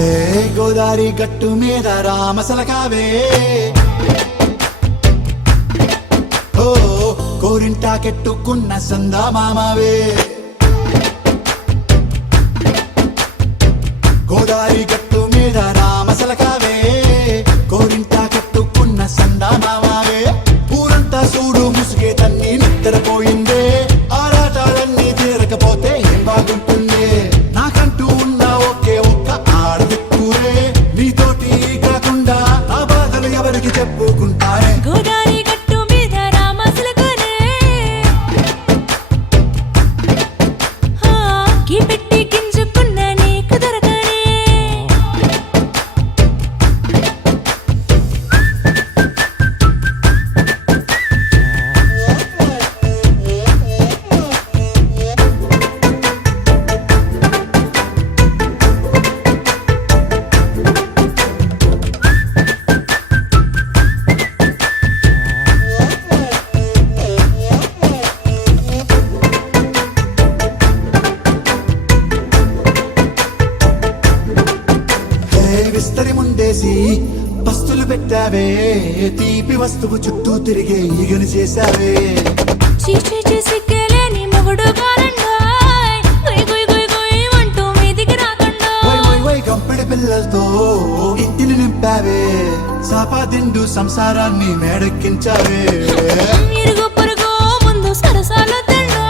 హే గోదారి గట్టు మీద రామసలకావే ఓ కోరింటాకెట్టుకున్న సందా మామావే గోదారి గట్టు మీద రామసలకావే కోరింటాకెట్టుకున్న సందా మామావే ఊరంతా చూడు ముసుగే తన్ని నిద్రపోయిందే ఆరాటాలన్నీ తీరకపోతే ఏం బాగుంటుంది నాకంటూ ఉన్న ఒకే ఒక్క ఆడదిక్కురే నీతోటి కాకుండా ఆ బాధలు ఎవరికి చెప్పుకుంటారే గోదారి గట్టు మీద రామసలకానే కి పెట్టి గింజుకున్న నీకు దొరకనే విస్తరి ముందేసి పస్తులు పెట్టావే తీపి వస్తువు చుట్టూ తిరిగే ఈగను చేశావే చీచీ చేసి కేలేని మొగుడు కాలండాయ్ గుయ్ గుయ్ గుయ్ గుయ్ అంటూ మీదికి రాకుండా వై గంపెడి పిల్లలతో ఇంటిని నింపావే సాపాదిండు సంసారాన్ని మేడెక్కించావే ఇరుగు పొరుగు ముందు సరసాల తండా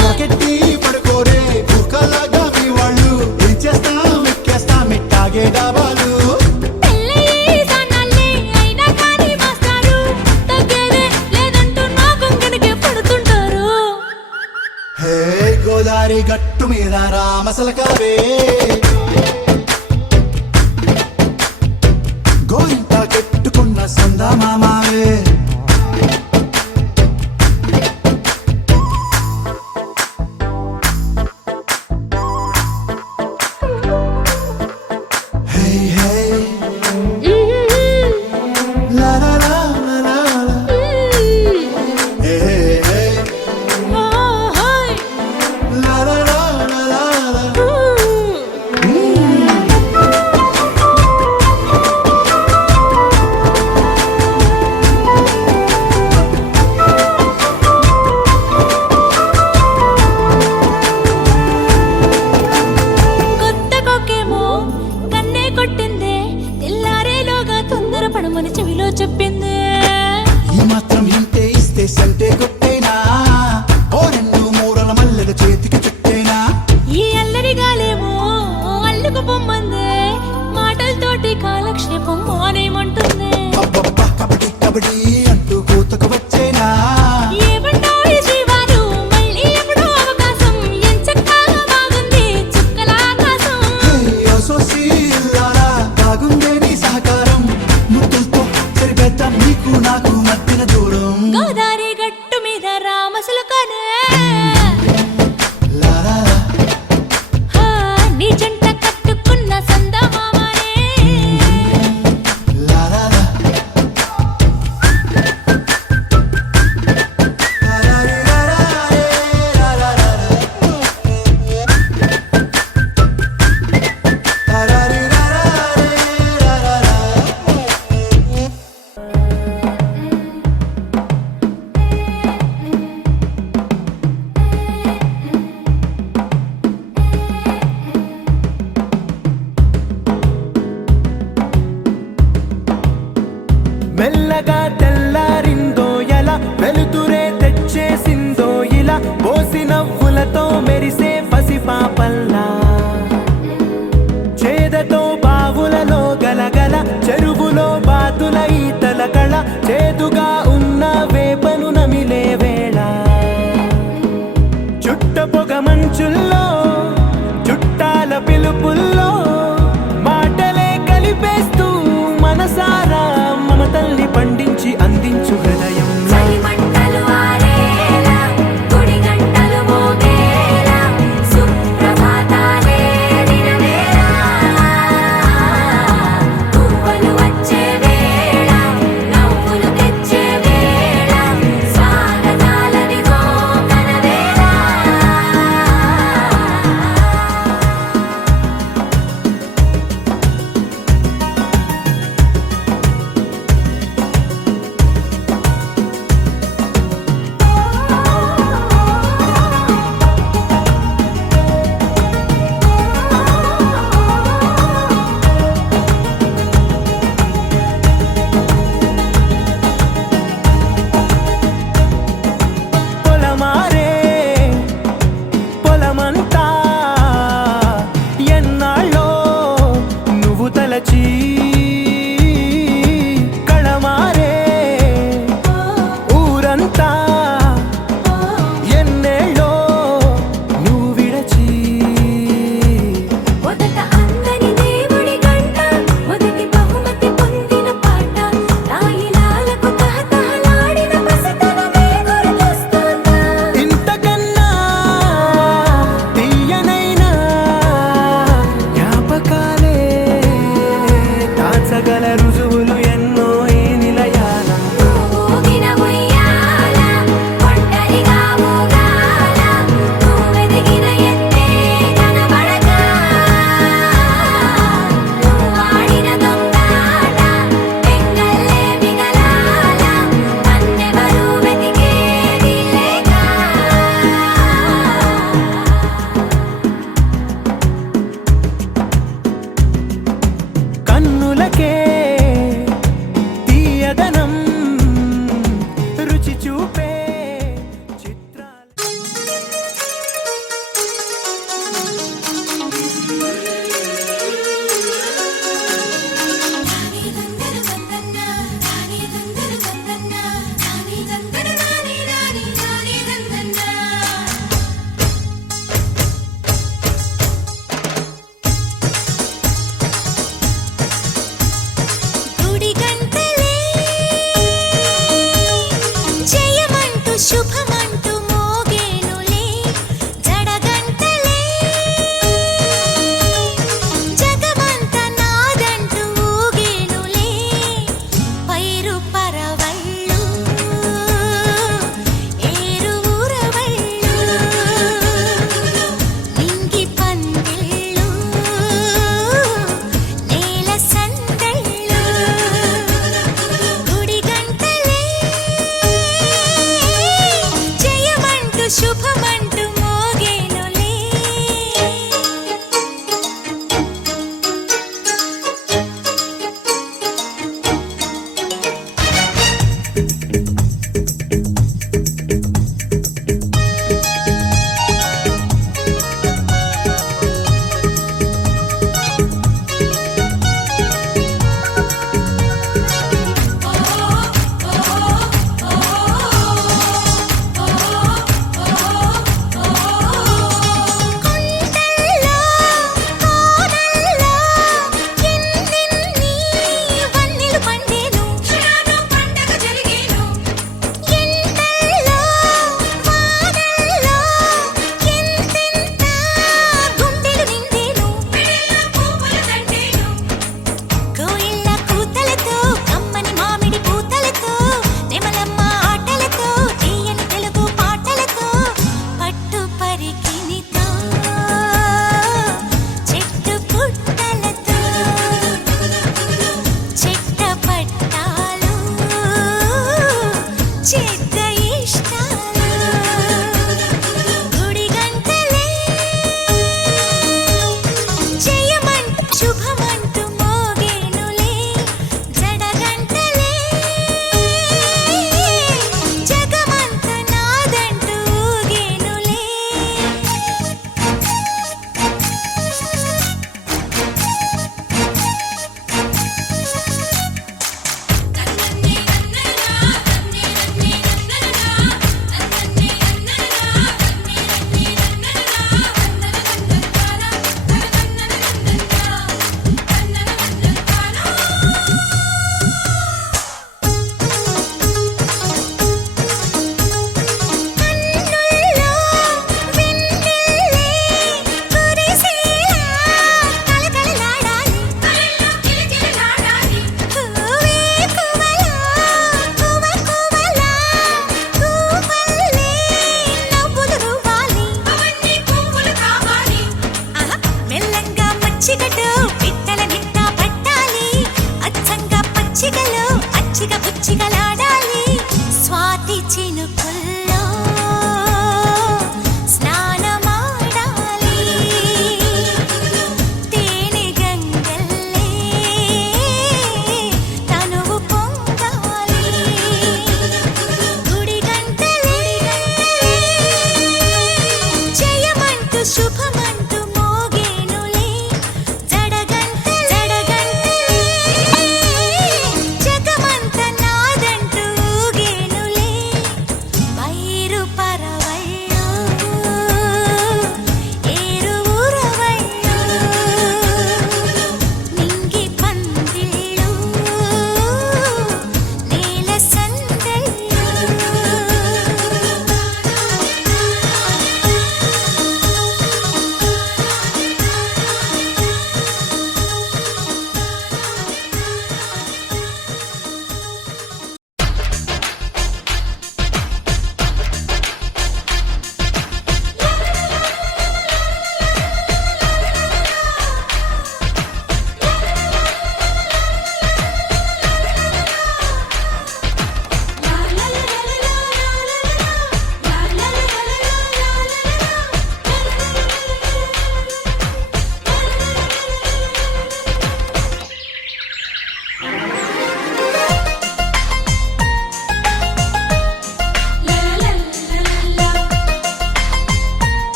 రాకెట్టి పడుకోరే కుక్కలాగా మీ వాళ్ళు ఏం చేస్తాం ఎక్కేస్తాం ఇట్టాగే డాబాలు పెళ్ళయి సన్నాల్ని అయినా కానీ మాస్తారు తగ్గేదే లేదంటూ నా కొంగనికే పడుతుంటారు హే గోదారి గట్టు మీద రామసలకావే గోరింట కెట్టుకున్న సందా మామావే హే హే లా లా లా లా లా లా. హే హే ఓహోయ్ లా లా లా లా లా లా. కొత్త కొక్కేమో కన్నే కొట్టిందే తెల్లారేలోగా తొందర పడమని చెవిలో చెప్పిందే ఈ మాత్రం ఇంటే ఇస్తే సంటే కొట్టేనా ఓ రెండు మూరల మల్లెల చేతికి చుట్టేనా ఈ అల్లరి గాలేమో అల్లుకు పొమ్మందే మాటలతోటి కాలక్షేపం మానేమంటుందే అబ్బబ్బా కబడ్డీ కబడ్డీ అంటూ కూతకు వచ్చేనా ఏమంటాయి జీవాలు మళ్ళీ ఎప్పుడో అవకాశం ఎంచక్కా బాగుంది చుక్కల ఆకాశం హే సోసి లాలా బాగుందే నీ సహకారం ముద్దులతో సరిపెద్దాం నీకు నాకు మధ్యన దూరం గోదారి గట్టు మీద రామసలకానే లా లా లా. నీ జంట కట్టుకున్న సందమామనే లా లా లా. లా లా రీ లా లా రే లా లా లా లా. లా లా రీ లా లా రే లా లా లా. మెల్లగా తెల్లారిందో ఎలా వెలుతురే తెచ్చేసిందో ఇలా పోసి నవ్వులతో మెరిసే పసిపాపల్లా చేదతో బావులలో గలగల చెరువులో బాతుల ఈతల కళ చేదుగా ఉన్న వేపను నమిలే వేళ చుట్ట పొగ మంచుల్లో చుట్టాల పిలుపుల్లో మాటలే కలిపేస్తూ మనసారా మమతల్ని పండించి అందించు హృదయం చలిమంటలు ఆరేలా గుడి గంటలు మోగేలా సుప్రభాతాలే దినవేళ పువ్వులు వచ్చే వేళ నవ్వుల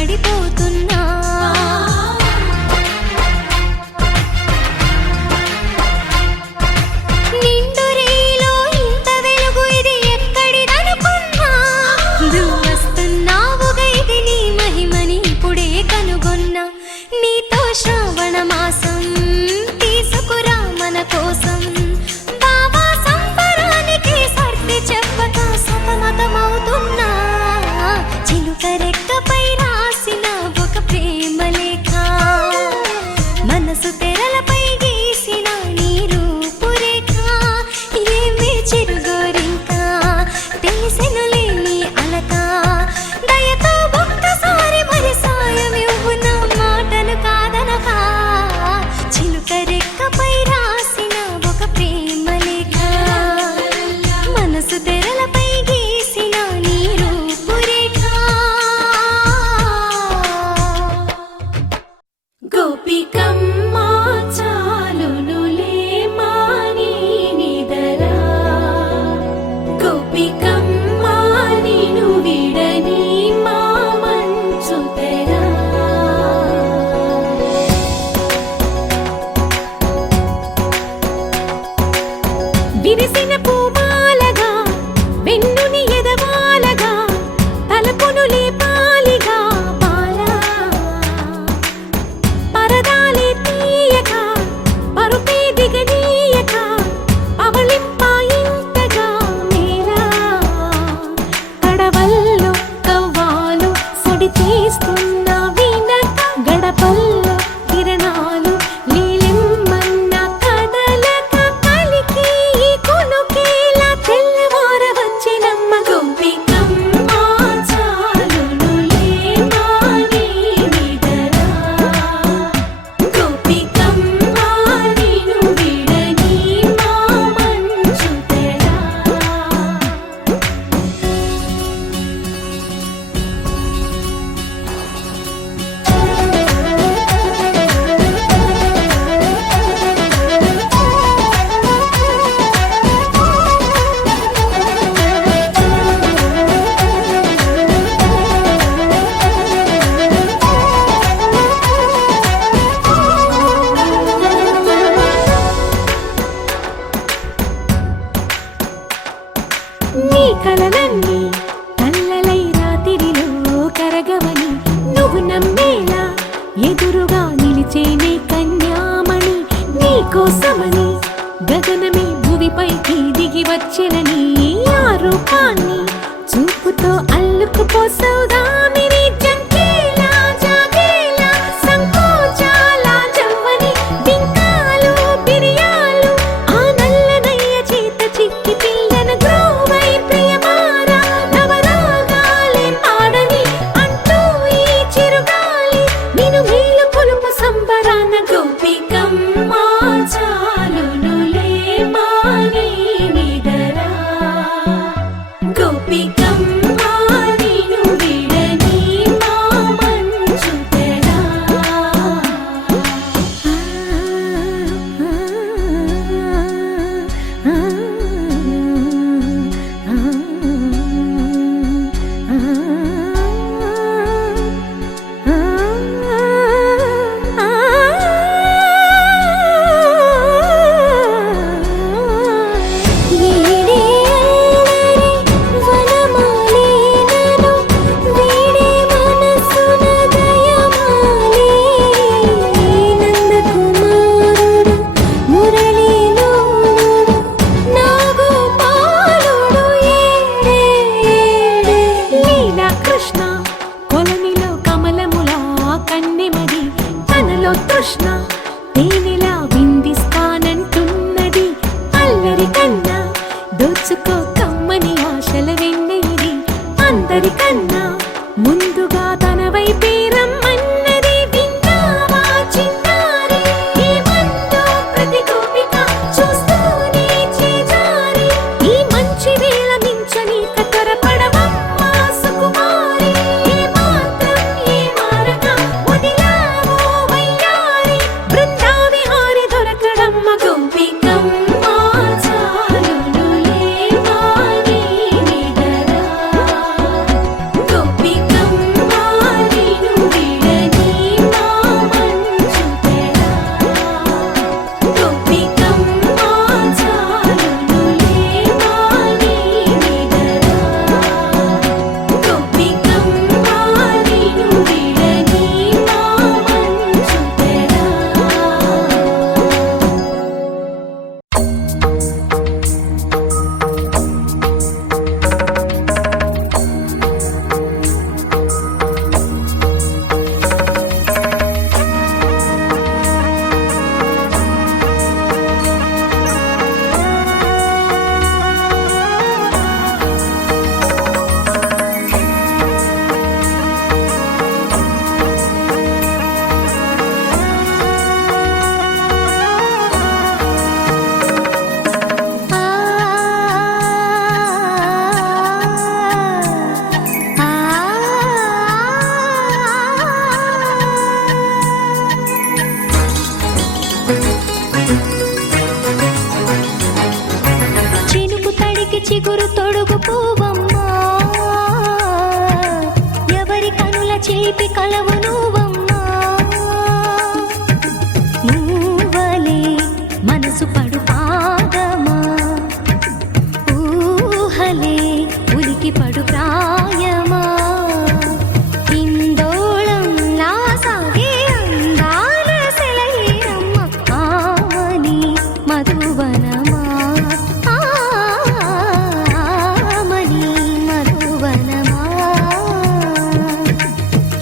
పడిపోతున్నా. నిండురీలో ఇంత వెలుగు ఇది ఎక్కడిదనుకున్నా. నువ్వు వస్తున్నావుగా ఇది నీ మహిమని ఇప్పుడే కనుగొన్నా. నీతో శ్రావణ మాసం తీసుకురా మన కోసం. బాబా సంబరానికి సర్ది చెప్పక సతమతమవుతున్నా. చిలుక రెక్కపై రాసిన ఒక ప్రేమ లేఖ, మనసు తెరలపై గీసిన నీ రూపురేఖ. ఏమి చిరుగోరింకా తెలిసెనులే నీ అలక. దయతో ఒక్కసారి మరి సాయం ఇవ్వు నా మాటను కాదనక. చిలుక రెక్కపై రాసిన ఒక ప్రేమ లేఖ, మనసు తెరలపై గీసిన నీ రూపురేఖ. గోపికమ్మ చాలునులే మాని నిదరా. గోపికమ్మ నిను విడని మా మంచు తెరా. విరిసిన పూమాలగా వెన్నుని ఎదవాలగా తలపును లేపాలిగా బాలా. పరదాలే తీయక పరుపే దిగనీయక పవళింపాయింతగా మేరా. కడవల్లో కవ్వాలు సడి చేస్తున్న వినక గడపల్లో కిరణాలు నీలిమ్మన్న కదలక కలికి ఈ కొనుకేలా తెల్లవార వచ్చినమ్మ. గోపికమ్మ చాలునులే మాని నిదరా. గోపికమ్మ నిను విడని మా మంచు తెరా. నీ కలలన్నీ కల్లలై రాత్రిలో కరగవని నువ్వు నమ్మేలా ఎదురుగా నిలిచేనే కన్యామణి. నీ కోసమని గగనమే భువిపైకి దిగి వచ్చెనని ఆ రూపాన్ని చూపుతో అల్లుకుపోసౌదామిని. జంకేలా జాగేలా సంకోచాల జవ్వని బింకాలు బిరియాలు ఆ నల్లనయ్య చేత చిక్కి పిల్లన గ్రోవై ప్రియమారా. నవరాగాలే పాడని అంటూ ఈ చిరుగాలి నిన్ను మేలు కొలుపు సంబరాన. గోపికమ్మ చాలునులే మాని నిదరా. గోపికమ్మ నిను విడని మా మంచు తెరా. తృష్ణ తేనెలా విందిస్తానంటున్నది. అల్లరి కన్నా దోచుకో కమ్మని ఆశల వెన్నెయిది. అందరికన్నా ముందుగా తన వైపే రమ్మన్నది. విన్నావా చిన్నారి ఏమందో ప్రతి గోపిక చూస్తూనే చేజారి. ఈ మంచి వేళ మించని కతరపడవమ్మ సుకుమారి. ఏ మాత్రం ఏ మారక వదిలావో వయ్యారి. చిలిపి కలవు నువ్వమ్మా మూవలే మనసు పడు పాదమా ఊహలే ఉలికి పడు ప్రాయమా ఇందోళంలా సాగే అందాల సెలయేరమ్మ ఆమని మధువనమా ఆమని మధువనమా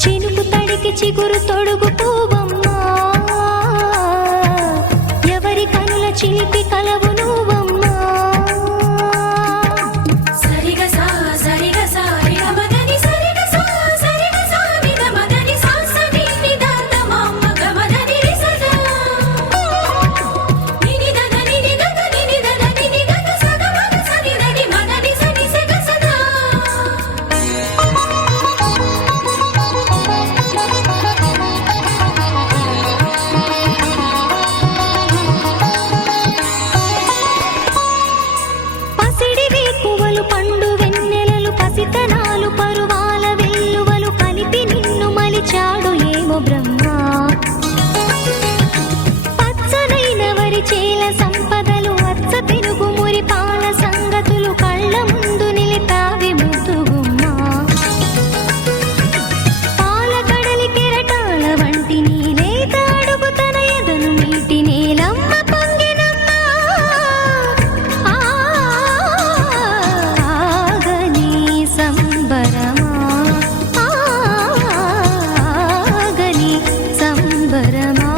చినుకు తడికి చిగురు తొడుగు పూవమ్మా ఎవరి కనుల చిలిపి కలవు నువ్వమ్మా సరిగ సా సరిగ సా రిగ మదని సరిగ సా సరిగ సా నిద మదని సా సని నిద తమమ్మ గ మదని రిసదా నిని దద నిని గద నిని దద నిని గద సద మగ సని దడి మదని సని సెగ సదా పసిడి వేకువలు పండు వెన్నెలలు పసితనాలు పరువాల వెల్లువలు కలిపి నిన్ను మలిచాడు ఏమో బ్రహ్మ పచ్చనైన వరి చేల సంపదలు అచ్చ పెరుగు మురి పాల సంగతులు కళ్ళ ముందు నిలిపావి ముద్దుగుమ్మా పాల కడలి కెరటాల వంటి నీలేత అడుగు తన ఎదను మీటి నేలమ్మ పొంగినమ్మ ఆగని సంబరమా ఆగని సంబరమా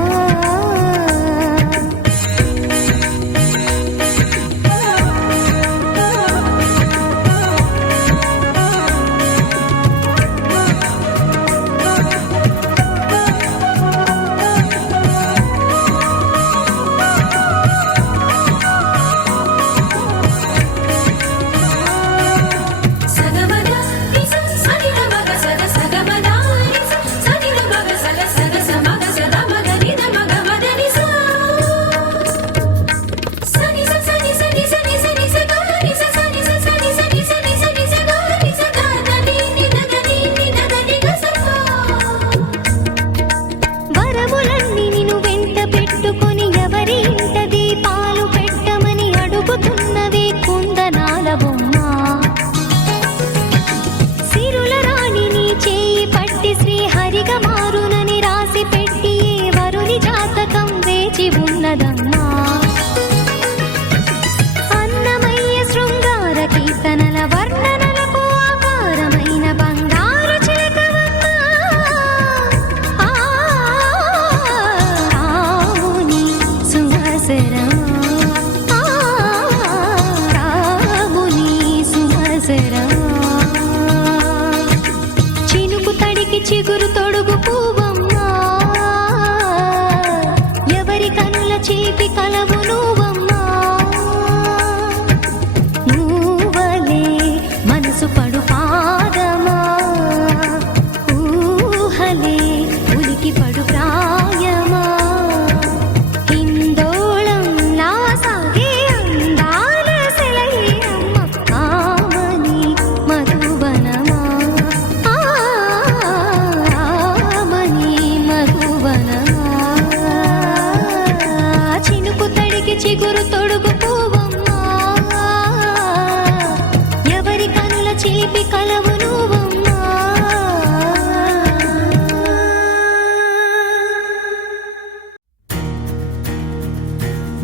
సగమద నిస సని మగ సగ సగమద నిస సని మగ సగ సగ సమగ సద మగ నిద మగ మద నిస సని స సని సని సని సని స గ నిస సని స సని సని సని సని స గ నిస గ ద ని ని ద ద ని ని ద ద ని గ స వరములన్నీ నిన్ను వెంట పెట్టుకొని ఎవరి ఇంట దీపాలు పెట్టమని అడుగుతున్నవే కుందనాల బొమ్మ సిరుల రాణి నీ చేయి పట్టి శ్రీహరిగా మారునని రాసి పెట్టి ఏ వరుని జాతకం వేచి ఉన్నదమ్మా అన్నమయ్య శృంగార కీర్తనల వర్ణనలకు ఆకారమైన బంగారు చిలకవమ్మా రాముని సుమసరమా రాముని సుమసరమా చినుకు తడికి చిగురు తొడుగు పూవమ్మా ఎవరి కనుల చేపి కలవు నువ్వమ్మా మూవలే మనసు పడు పాదమా ఊహలే ఉలికి పడు ప్రాయమా ఇందోళంలా సాగే అందాల సెలయేరమ్మ ఆమని మధువనమా ఆమని మధువనమా చినుకు తడికి చిగురు తొడుగు పూవమ్మా ఎవరి కనుల చిలిపి కలవు నువ్వమ్మా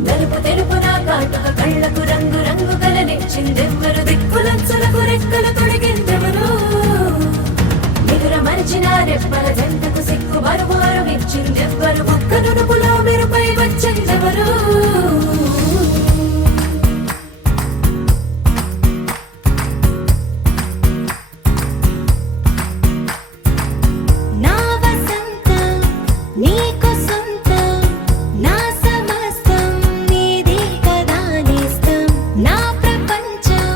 నలుపు తెలుపు నా కాటుక కళ్ళకు రంగు రంగు కలనిచ్చిందెవ్వరు దిక్కులచ్చులకు రెక్కలు తొడిగిందెవరు నిదుర మరిచిన రెప్పల జంటకు సిక్కు బరువారం ఇచ్చిందెవ్వరు ఒక్క నునుపులో మెరుపై వచ్చిందెవరు నా వసంతం నీకు సొంతం నా సమస్తం నీది కదా నేస్తం నా ప్రపంచం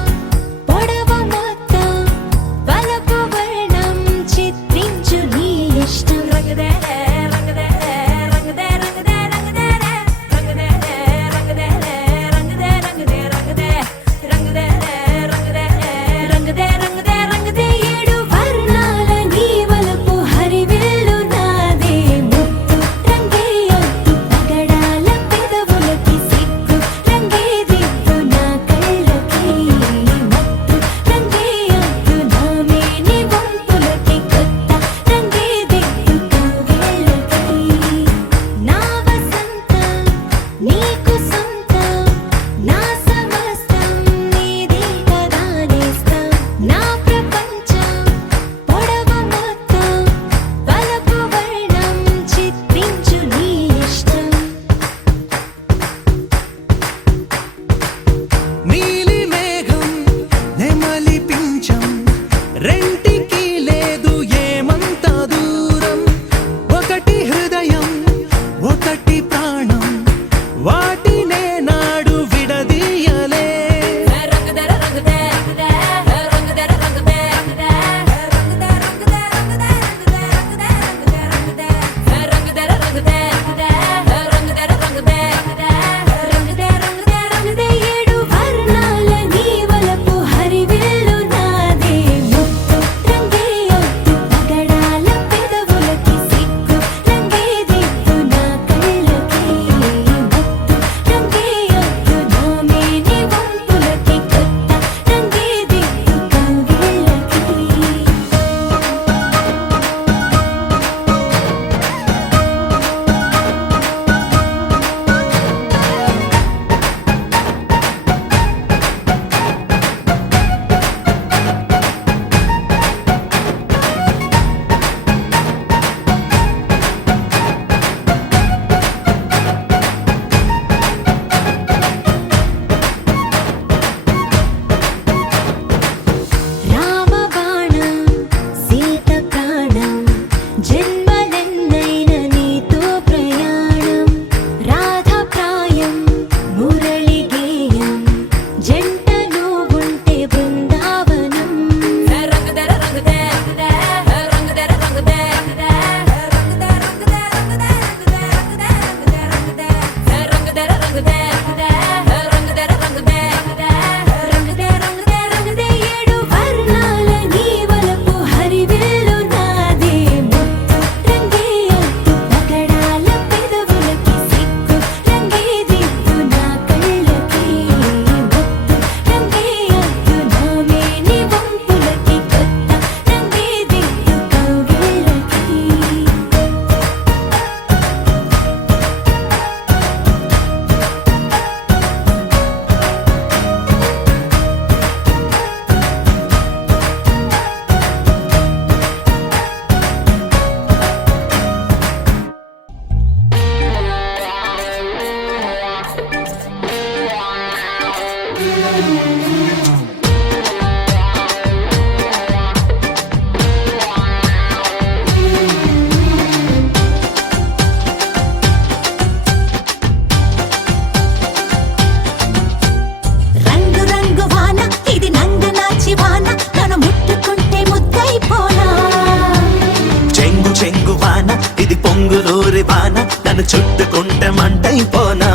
చెంగు వాన ఇది పొంగులూరి వాన నన్ను చుట్టుకుంటే మంటైపోనా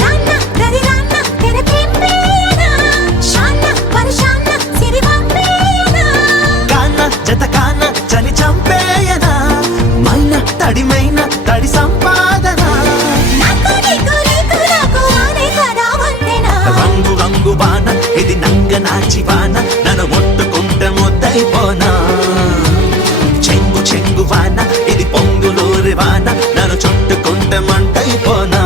రాన్న రరి రాన్న తెరతెంపేనా శాన్న పరశాన్న సిరివంపేనా కాన జత కాన చలి చంపేయనా మైన తడిమైన తడి సంపాదన నాకు నీకు ఆనే కదా వందెనా రంగు రంగు వాన ఇది నంగ నాచి వాన నన్ను ముట్టుకుంటే ముద్దైపోనా చెంగు చెంగు వాన ఇది పొంగులూరి వాన నన్ను చుట్టుకుంటే మంటైపోనా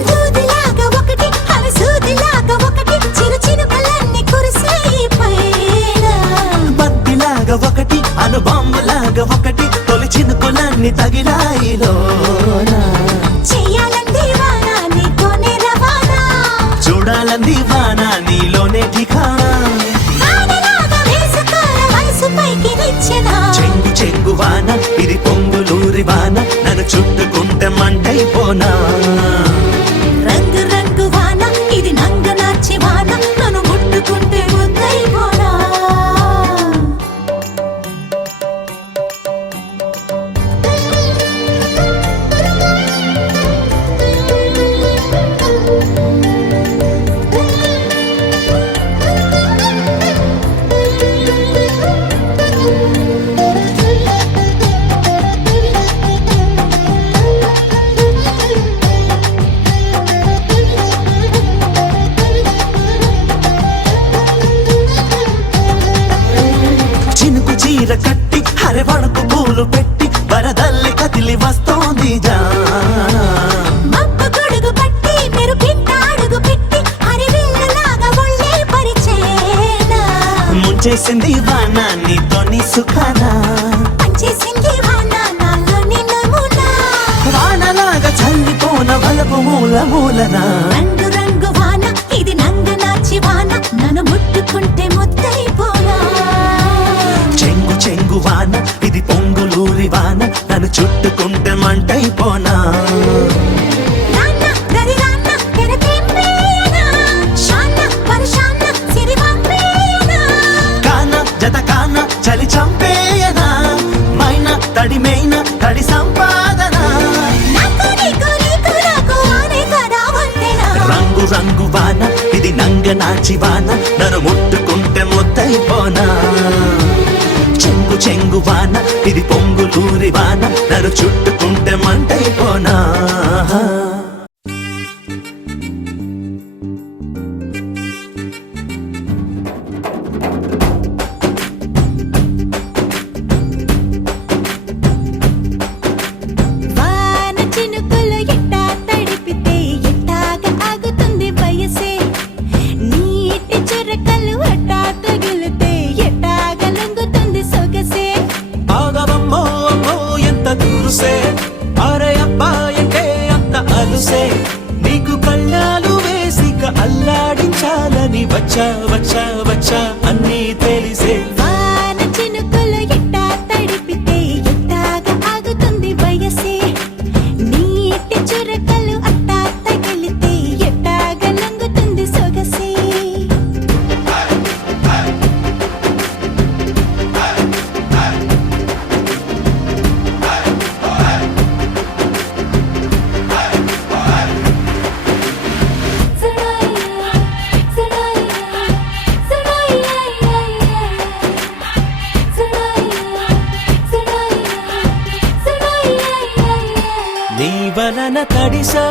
దూదిలాగా ఒకటి హరిసూదిలాగా ఒకటి చిరు చినుకలన్నీ కురిసాయి పైన బంతిలాగా ఒకటి అనుబాంబులాగా ఒకటి తొలి చినుకులన్నీ తగిలాయిలోనా చెయ్యాలంది వాన నీతోనే రవాణా చూడాలంది వాన నీలోనే ఠికానా వానలాగా వేసుకోర వయసు పైకి నిచ్చెనా చెంగు చెంగు వాన ఇది పొంగులూరి వాన నన్ను చుట్టుకుంటే మంటైపోనా రంగు రంగు వాన ఇది నంగ నాచి వాన నన్ను ముట్టుకుంటే ముద్దైపోనా చినుకు చీర కట్టి హరివణకు పూలు పెట్టి వరదల్లి కదిలి వస్తోంది జానా మబ్బు గొడుగు పట్టి మెరుపింట అడుగు పెట్టి హరివిల్లలాగా ఒళ్ళే పరిచేనా ముంచేసింది వాన నీతోని సుఖానా పంచేసింది వాన నాలోని నమూనా వానలాగా చల్లిపోన వలపు మూల మూలనా రంగు రంగు వాన ఇది నంగ నాచి వాన నన్ను ముట్టుకుంటే ముద్దైపోనా చెంగు చెంగు వాన ఇది పొంగులూరి వాన నన్ను చుట్టుకుంటే మంటైపోనా రాన్న రరి రాన్న తెరతెంపేనా శాన్న పరశాన్న సిరివంపేనా కాన జత కాన చలి చంపేయనా మైన తడిమైన తడి సంపాదన నాకు నీకు ఆనే కదా వందెనా రంగు రంగు వాన ఇది నంగ నాచి వాన నన్ను ముట్టుకుంటే ముద్దైపోనా చెంగు చెంగు వాన ఇది పొంగులూరి వాన నన్ను చుట్టుకుంటే మంటైపోనా వాన చినుకులు ఎట్టా తడిపితే ఎట్టాగా ఆగుతుంది వయసే నీటి చురకలు అట్టా తగిలితే ఎట్టాగా లొంగుతుంది సొగసే ఆగవమ్మో అమ్మో ఎంత దూరుసే అరే అబ్బాయంటే అంత అలుసే నీకు కళ్ళాలు వేసిక అల్లాడించాలని వచ్చా వచ్చా వచ్చా అన్నీ తెలిసే వాన చినుకులు ఎట్టా తడిపితే ఎట్టాగా ఆగుతుంది వయసే నీటి చురకలు అట్టా తగిలితే ఎట్టాగా లొంగుతుంది సొగసే నీ వలన తడిసా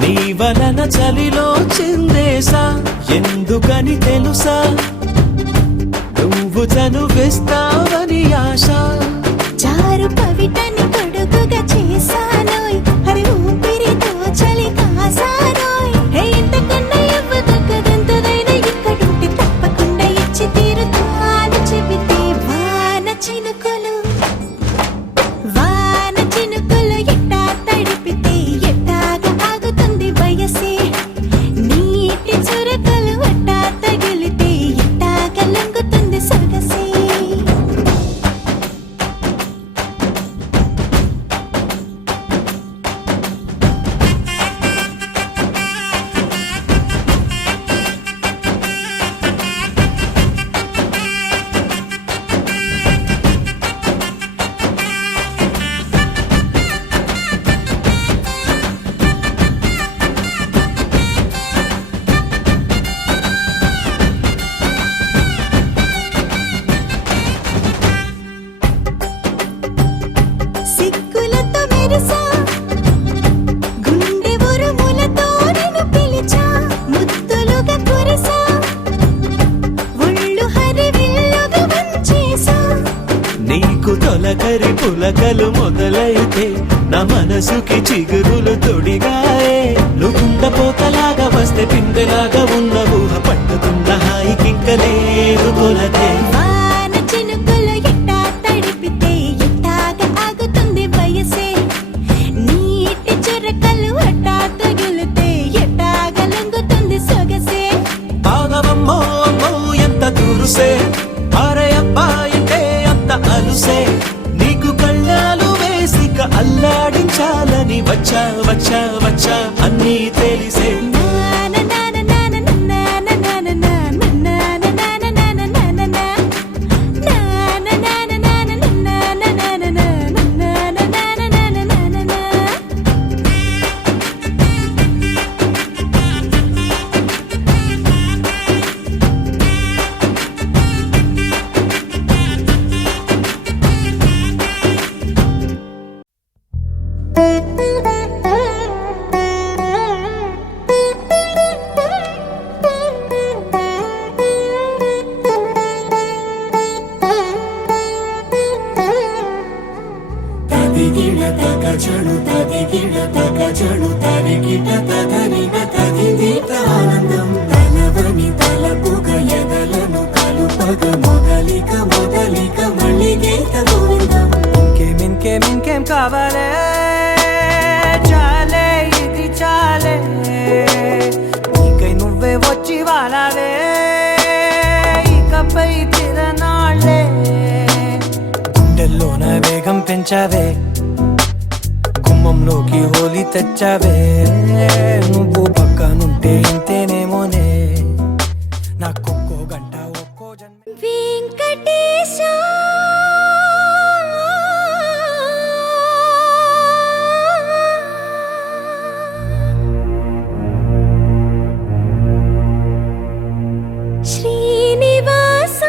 నీ వలన చలిలో చిందేసా ఎందుకని తెలుసా నువ్వు చనువిస్తావని ఆశ చారు పవిటని కొడుకుగా చేశానోయ్ తొలకరి పులకలు మొదలైతే నా మనసుకి చిగురులు తొడిగాయే నువ్వుండ పోతలాగా వస్తే పిందెలాగా ఉన్న ఊహ పట్టుతున్న హాయికింక లేదు కొలతే వాన చినుకులు ఎట్టా తడిపితే ఎట్టాగా ఆగుతుంది వయసే నీటి చురకలు అట్టా తగిలితే ఎట్టాగా లొంగుతుంది సొగసే ఆగవమ్మో అమ్మో ఎంత దూరుసే అరే అబ్బాయితే అంత అలుసే నీకు కళ్ళాలు వేసిక అల్లాడించాలని వచ్చా వచ్చా వచ్చా అన్నీ తెలిసే తదిగిడ తగజడు తదిగిడ తగజడు తరిగిట తదనిన తదిదీత ఆనందం తలవని తలపుగ ఎదలను కలుపగ మొదలిక మొదలిక మళ్ళీ గీత గోవిందం ఇంకేం కావాలే చాలే ఇది చాలే నీకై నువ్వే వచ్చి వాలావే ఇకపై తిరనాళ్ళే గుండెల్లోన వేగం పెంచావే గుమ్మంలోకి హోలీ తెచ్చావే నువ్వు పక్కనుంటే ఇంతేనేమోనే నాకొక్కో గంట ఒక్కో జన్మ వెంకటేశ శ్రీనివాస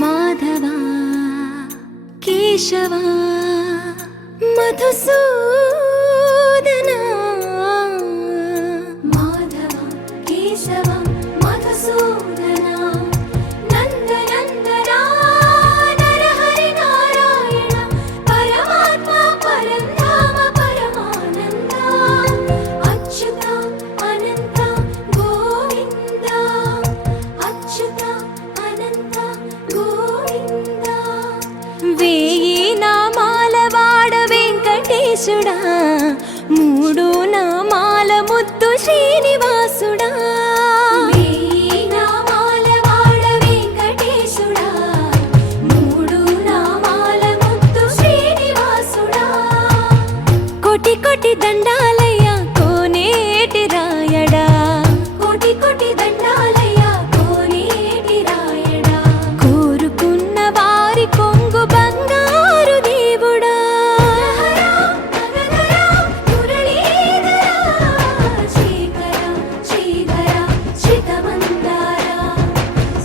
మాధవ కేశవ మధుసూదన మాధవ కేశవ మధుసూదన నందనందన నరహరి నారాయణ పరమాత్మ పరంధామ పరమానంద అచ్యుత అనంత గోవింద అచ్యుత అనంత గోవింద వేయి నామాల వాడ వెంకటేశుడా మూడు నామాల ముద్దు శ్రీనివాసుడా వేయి నామాల వాడ వెంకటేశుడా మూడు నామాల ముద్దు శ్రీనివాసుడా కోటి కోటి దండాలయ్యా కోనేటి రాయడా కోటి కోటి దండాలయ్యా కోనేటి రాయడా కోరుకున్న వారి కొంగు బంగారు దేవుడా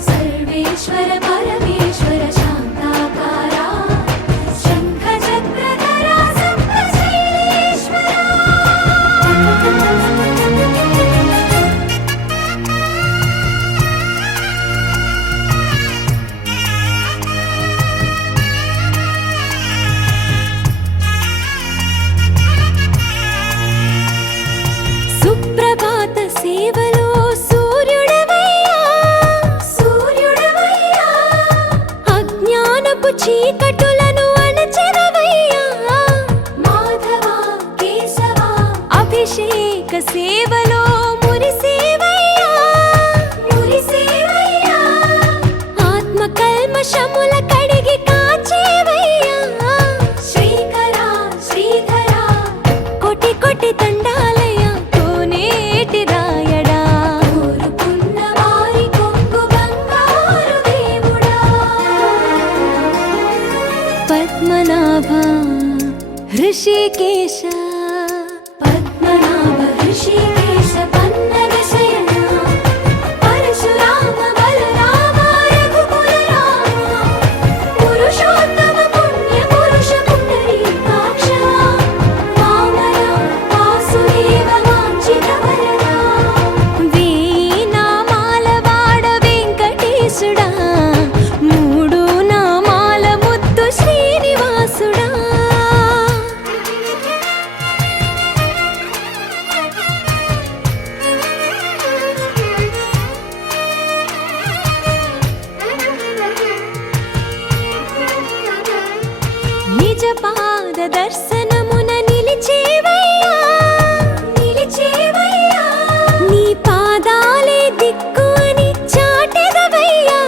సర్వేశ్వర పరమేశ్వర శాంతాకార శంఖ చక్రధర సప్తశైలేశ్వర సుప్రభాత సేవలో సూర్యుడవయ్యా సూర్యుడవయ్యా అజ్ఞానపు చీకటులను అణచెరవయ్యా మాధవ కేశవ అభిషేక సేవలో మురిసేవయ్యా మురిసేవయ్యా ఆత్మ కల్మషముల కడిగి కాచేవయ్యా శ్రీకర శ్రీధర కోటి కోటి దండాలయ్యా కోనేటి రాయడా కోరుకున్న వారి కొంగు బంగారు దేవుడా పద్మనాభ హృషికేశ పద్మనాభ హృషికేశ పన్నగ శయన పరశురామ నిజ పాద దర్శనమున నిలిచేవయ్యా నిలిచేవయ్యా నీ పాదాలే దిక్కు అని చాటెదవయ్యా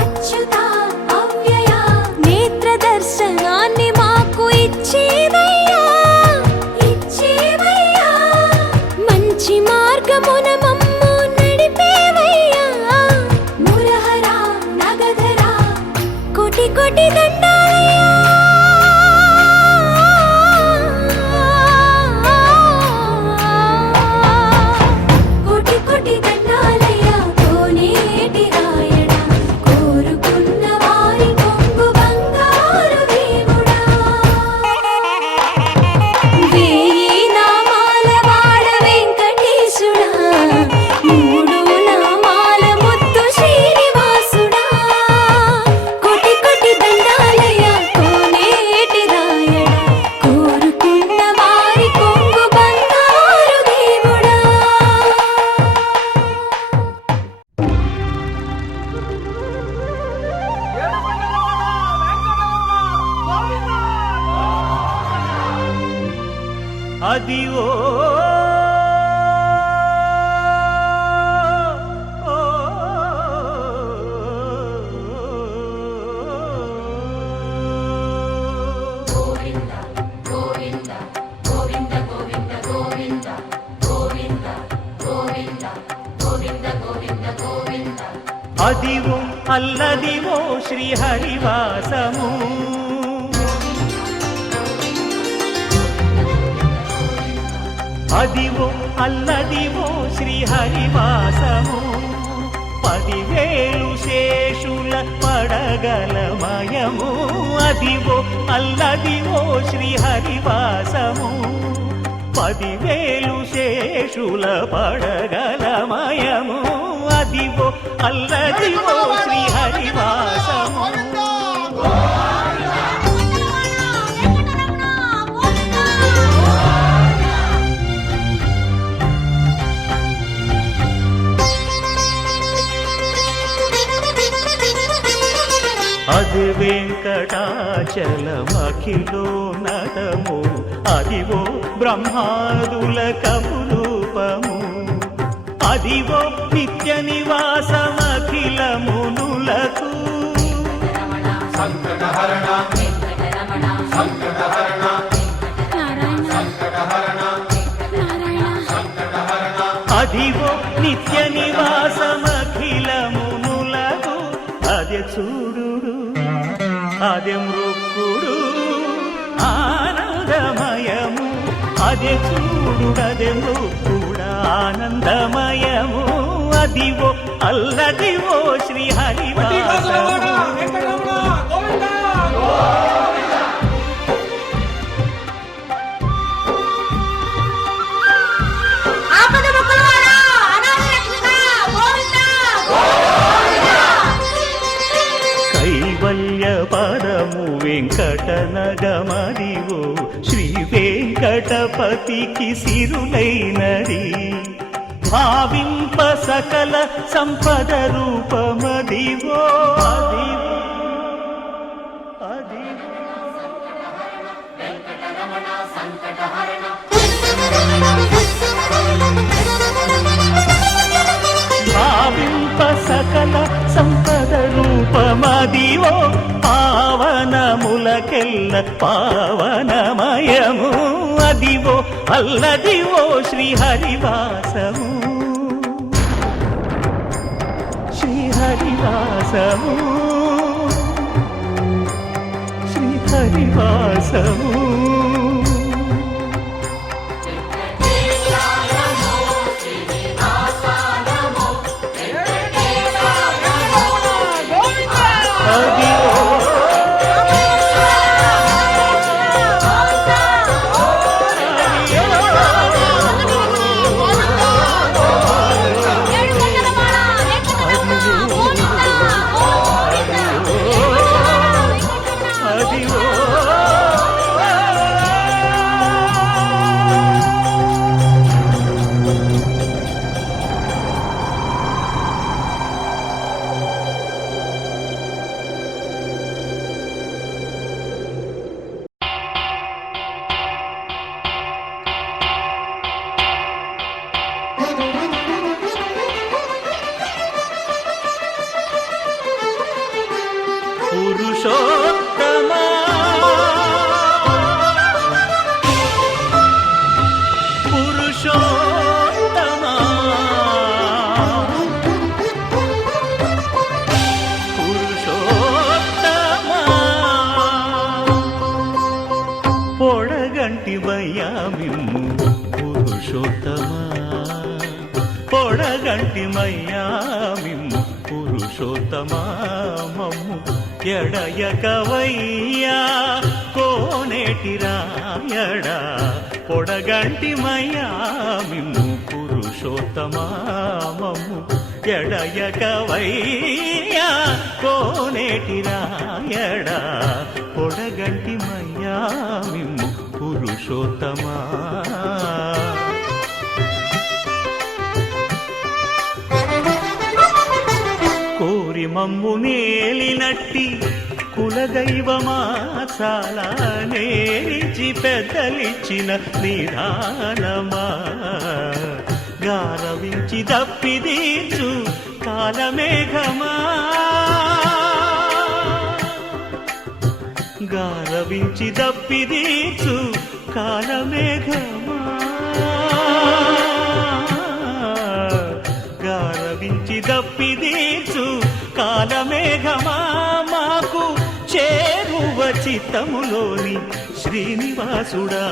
అచ్యుత అవ్యయ నేత్ర దర్శనాన్ని మాకు ఇచ్చేవయ్యా ఇచ్చేవయ్యా మంచి మార్గమున మమ్ము నడిపేవయ్యా మురహరా నగధరా కోటి కోటి దండాలయ్యా కోటి కోటి దండాలయ్యా కోనేటి రాయడా కోరుకున్న వారి కొంగు బంగారు దేవుడా వేయి నామాల వాడ వెంకటేశుడా మూడు నామాల ముత్తు శ్రీనివాసుడా కోటి కోటి దండాలయ్యా కోనేటి రాయడా కోరుకున్న వారి కొంగు బంగారు దేవుడా అది ఓ అదివో అల్లదివో శ్రీహరివాసము అదివో అల్లదివో శ్రీహరివాసము 10,000 శేషుల పడగలమయము అదివో అల్లదివో శ్రీహరివాసము 10,000 శేషుల పడగలమయము అదివో అల్లదివో శ్రీహరివాసము అది వెంకటాచలమఖిలో నటము అదివో బ్రహ్మాదుల కపురూపము అదివో నిత్య నివాసమఖిలమునులకు అదివో నిత్య నివాసమఖిలమునులకు అదే చూడు అదే మృక్కుడు ఆనందమయము అదే చూడు అదే మృక్కుడు ఆనందమయము అదివో అల్లదివో శ్రీహరివాసము కైవల్య పదము వెంకటనగమదివో శ్రీ వెంకటపతికి సిరులైనది భావింప సకల సంపద రూపమదివో అదివో అదివో భావింప సకల సంపద రూపమదివో పావనములకెల్ల పావనమయము అదివో అల్లదివో శ్రీహరివాసము శ్రీహరివాసము శ్రీహరివాసము పొడగంటిమయ్యా మిమ్ము పురుషోత్తమా పొడగంటిమయ్యా మిమ్ము పురుషోత్తమా మమ్ము ఎడయకవయ్యా కోనేటి రాయడా పొడగంటిమయ్యా మిమ్ము పురుషోత్తమా మమ్ము ఎడయకవయ్యా కోనేటి రాయడా పొడగంటిమయ్యా మిమ్ము పురుషోత్తమా కోరి మమ్ము నేలినట్టి కులదైవమా చాలా నేరిచి పెద్దలిచ్చిన నిదానమా గారవించి దప్పిదీర్చు కాలమేఘమా గారవించి దప్పిదీర్చు కాలమేఘమా గారవించి దప్పిదీర్చు కాలమేఘమా మాకు చేరువ చిత్తములోని శ్రీనివాసుడా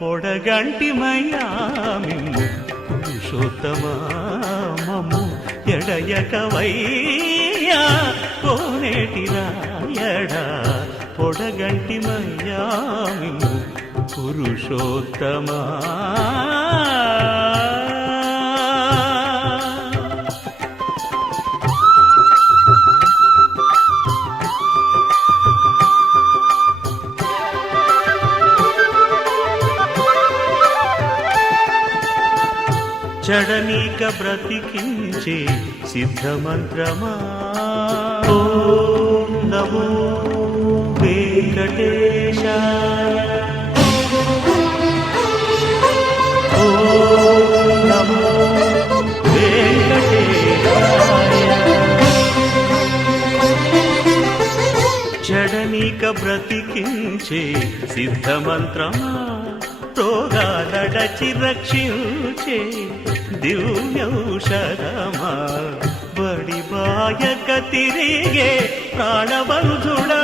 పొడగంటిమయ్యా మిమ్ము పురుషోత్తమా మమ్ము ఎడయకవయ్యా కోనేటి రాయడా పొడగంటిమయ్యా మిమ్ము పురుషోత్తమా చడనీక బ్రతికించే సిద్ధమంత్రమా ఓం నమో వెంకటేశాయ ఓం నమో వెంకటేశాయ చడనీక బ్రతికించే సిద్ధమంత్రమా రోగాలడచి రక్షించే దివ్యౌషధమా బడి బాయక తిరిగే ప్రాణబంధుడా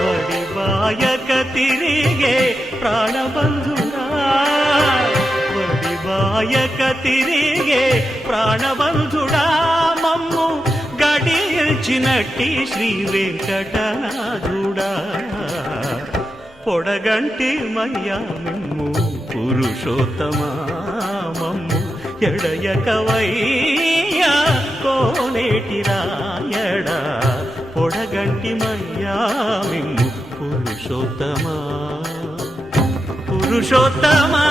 బడి బాయక తిరిగే ప్రాణబంధుడా బడి బాయక తిరిగే ప్రాణబంధుడా మమ్ము గడిచినట్టి శ్రీ వెంకటనాథుడా పొడగంటిమయ్యా మిమ్ము పురుషోత్తమా మమ్ము ఎడయకవయ్యా కోనేటి రాయడా పొడగంటిమయ్యా మిమ్ము పురుషోత్తమా పురుషోత్తమా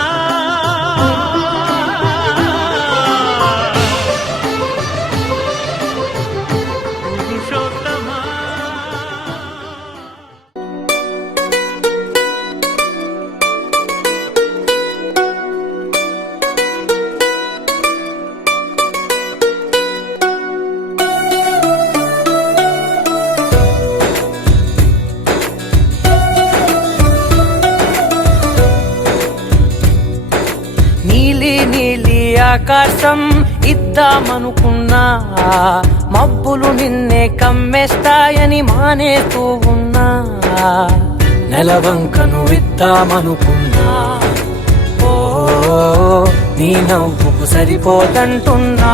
ఆకాశం ఇద్దామనుకున్నా మబ్బులు నిన్నే కమ్మేస్తాయని మానేస్తూ ఉన్నా నెలవంకను ఇద్దామనుకున్నా ఓ నీ నవ్వుకు సరిపోదంటున్నా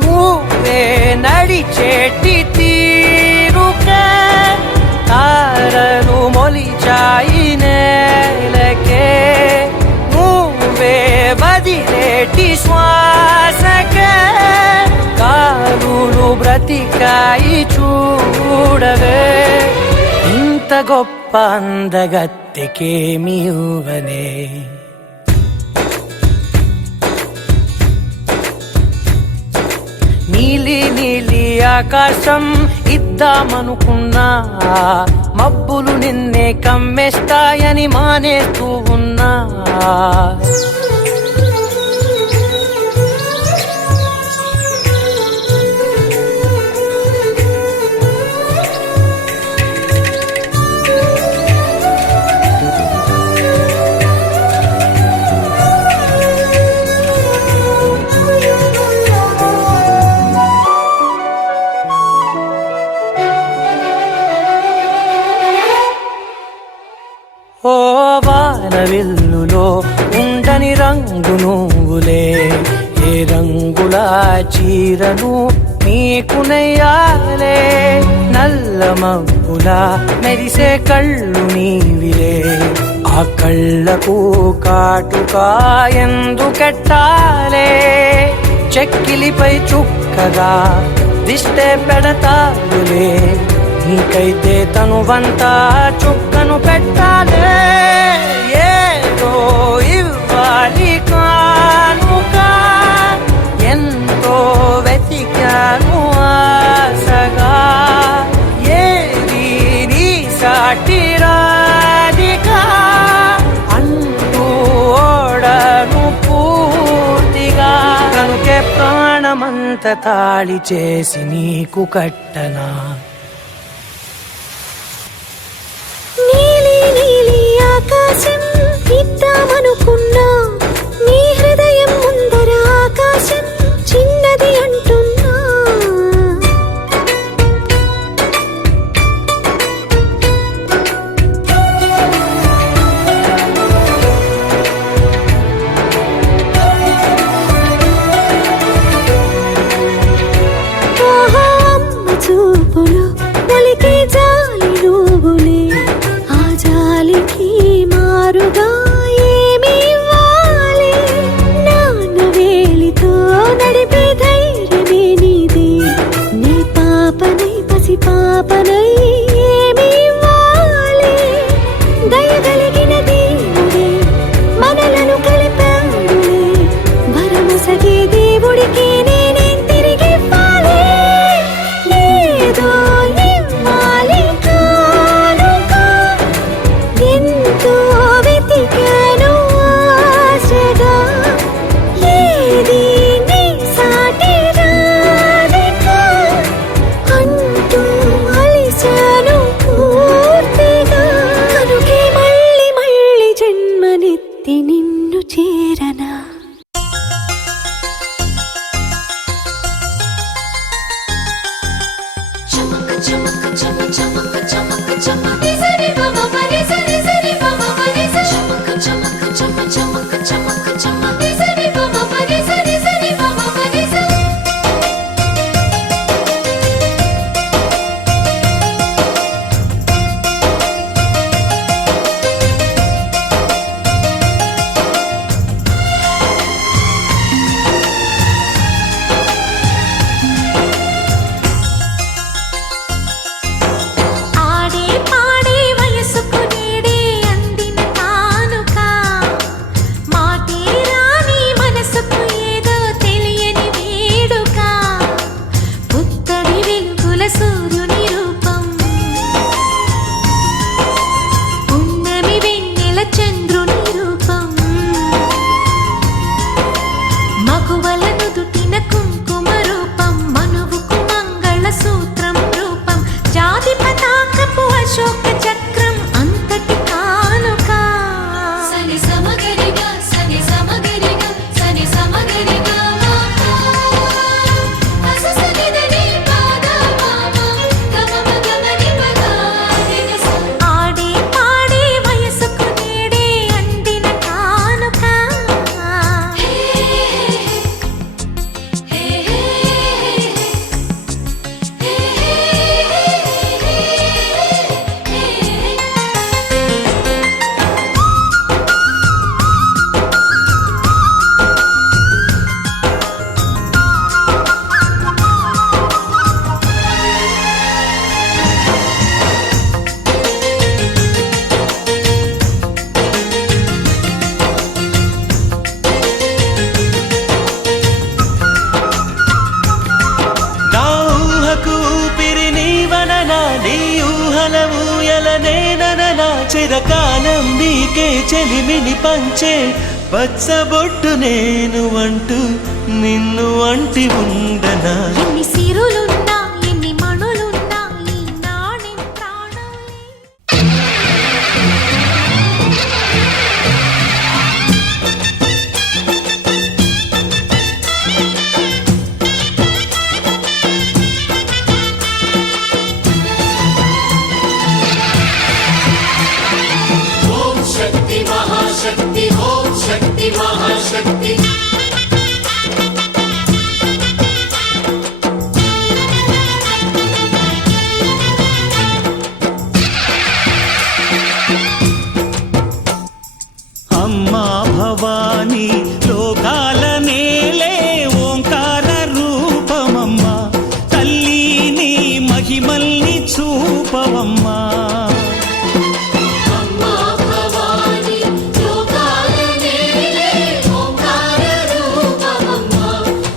నువ్వే నడిచేటి తీరుకే తారలు మొలిచాయి నేలకే వదిలేటి శ్వాసకే కారులు బ్రతికాయి చూడవే ఇంత గొప్ప అందగత్తెకేమి ఇవ్వనే నీలి నీలి ఆకాశం ఇద్దామనుకున్నా మబ్బులు నిన్నే కమ్మేస్తాయని మానేస్తూ ఉన్నా హరివిల్లులో ఉండని రంగు నువ్వులే ఏ రంగుల చీరను నీకు నెయ్యాలే నల్ల మబ్బుల మెరిసే కళ్ళు నీవిలే ఆ కళ్ళకు కాటుకా ఎందుకెట్టాలే చెక్కిలిపై చుక్కగా దిష్టే పెడతావులే నీకైతే తనువంతా చుక్కను పెట్టాలే ఏదో ఇవ్వాలి కానుక ఎంతో వెతికాను ఆశగా ఏది నీ సాటి రాధికా అంటూ ఓడను పూర్తిగా కనుకే ప్రాణమంత తాళి చేసి నీకు కట్టనా నీలి నీలి ఆకాశం ఇద్దామనుకున్నా నీ హృదయం ముందర ఆకాశం చిన్నది అంటున్నా ఓహో అమ్మ చూపులు ఒలికే జాలి నువ్వులే ఆ జాలికి మారుగా ఏమి ఇవ్వాలి నాన్న వేలితో నడిపే ధైర్యమే నీదే నీ పాపనై పసి పాపనై ఏమి ఇవ్వాలి దయగలిగిన దేవుడే మనలను కలిపాడులే వరమసగే దేవుడికి నేనేం తిరిగి ఇవ్వాలి ఏదో ఇవ్వాలి కానుక ఎంతో వెతికాను ఆశగా ఏది నీ సాటి రాధిక అంటూ అలిశాను పూర్తిగా కనుకే మళ్ళీ మళ్ళీ జన్మనెత్తి నిన్ను చేరనా చమక చమక చమ చమక చమక చమ నిసరి పమ నిసరి సరి పమ నిస చమక చమక చమ చమక చమక చమ నిసరి పమ నిసరి సరి పమ నిస ఆడే పాడే వయసుకు నీడే అందిన కానుక మాటే రాని మనసుకు ఏదో తెలియని వేడుక పుత్తడి వెలుగుల సూర్యుని రూపం ఉన్నమి వెన్నెల చంద్రుని రూపం మగువల నుదుటిన కుంకుమ రూపం మనువుకు మంగళ సూత్రం రూపం జాతి పతాకపు అశోక చక్రం అంతటి కానుక సని సమగరిగా సని సమగరిగా సని సమగరిగా ఆడే పాడే వయసుకు నేడే అందిన కానుక నా ఊహకు ఊపిరి నీవననా నీ ఊహల ఊయల నేనననా చిరకాలం నీకే చెలిమిని పంచే పచ్చబొట్టు నేను అంటూ నిన్ను అంటి ఉండనా ఎన్ని సిరులున్నా ఎన్ని మణులున్నా ఈ నాణెం ప్రాణాలే శక్తి మహాశక్తి చూపవమ్మా. అమ్మా భవాని లోకాల నేలే ఓంకార రూపమమ్మా